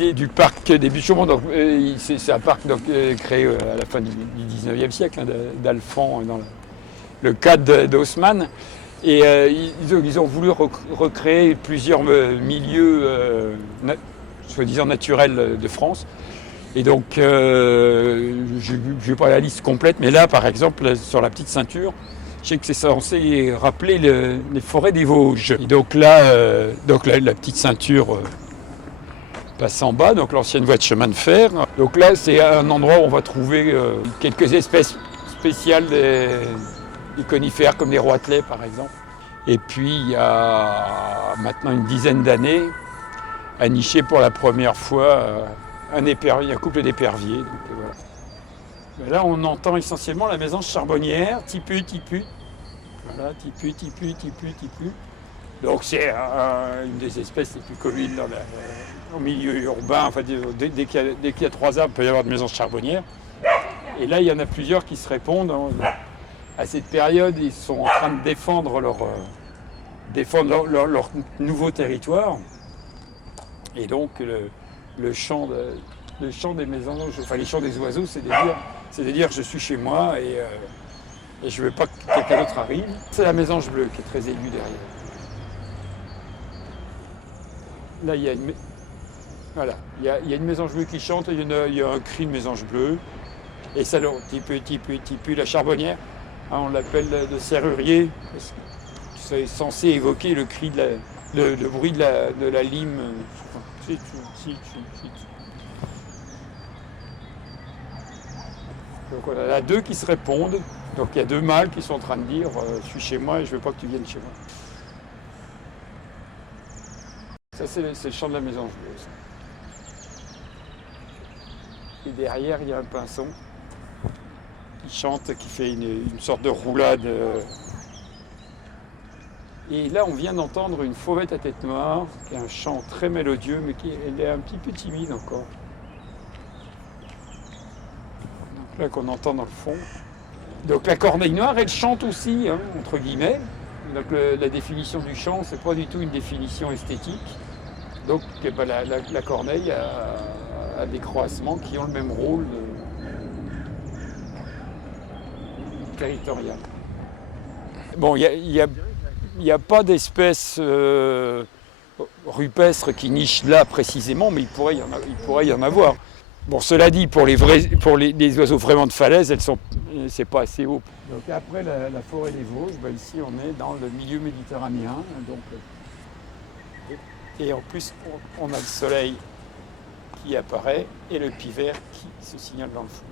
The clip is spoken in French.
l'idée du parc des Buttes-Chaumont. C'est un parc créé à la fin du 19e siècle, d'Alphand, dans le cadre d'Haussmann. Et ils ont voulu recréer plusieurs milieux soi-disant naturels de France. Et donc, je n'ai pas la liste complète, mais là, par exemple, sur la petite ceinture, je sais que c'est censé rappeler les forêts des Vosges. Et donc là, la petite ceinture passe en bas, donc l'ancienne voie de chemin de fer. Donc là, c'est un endroit où on va trouver quelques espèces spéciales des conifères, comme les roitelets, par exemple. Et puis, il y a maintenant une dizaine d'années, a niché pour la première fois un couple d'éperviers. Voilà. Là, on entend essentiellement la mésange charbonnière, tipu. Voilà, tipu. Donc c'est une des espèces les plus communes au milieu urbain. Enfin, dès qu'il y a 3 arbres, il peut y avoir de mésange charbonnière. Et là, il y en a plusieurs qui se répondent. À cette période, ils sont en train de défendre leur nouveau territoire. Et donc, le chant des mésanges, enfin les chants des oiseaux, c'est de dire je suis chez moi et je ne veux pas que quelqu'un d'autre arrive. C'est la mésange bleue qui est très aiguë derrière. Là, il y a une mésange bleue qui chante, et il y a un cri de mésange bleue. Et ça, tipu, la charbonnière, hein, on l'appelle le serrurier, parce que c'est censé évoquer le cri le bruit de la lime. Donc on en a 2 qui se répondent. Donc il y a 2 mâles qui sont en train de dire je suis chez moi et je ne veux pas que tu viennes chez moi. Ça c'est le chant de la mésange bleue. Et derrière il y a un pinson qui chante, qui fait une sorte de roulade. Et là, on vient d'entendre une fauvette à tête noire, qui a un chant très mélodieux, mais elle est un petit peu timide encore. Donc là, qu'on entend dans le fond. Donc la corneille noire, elle chante aussi, hein, entre guillemets. Donc la définition du chant, c'est pas du tout une définition esthétique. Donc la corneille a des croissements qui ont le même rôle territorial. Bon, il n'y a pas d'espèce rupestre qui niche là précisément, mais il pourrait y en avoir. Bon, cela dit, pour les oiseaux vraiment de falaise, c'est pas assez haut. Donc après la forêt des Vosges, ici on est dans le milieu méditerranéen. Et en plus, on a le soleil qui apparaît et le pivert qui se signale dans le fond.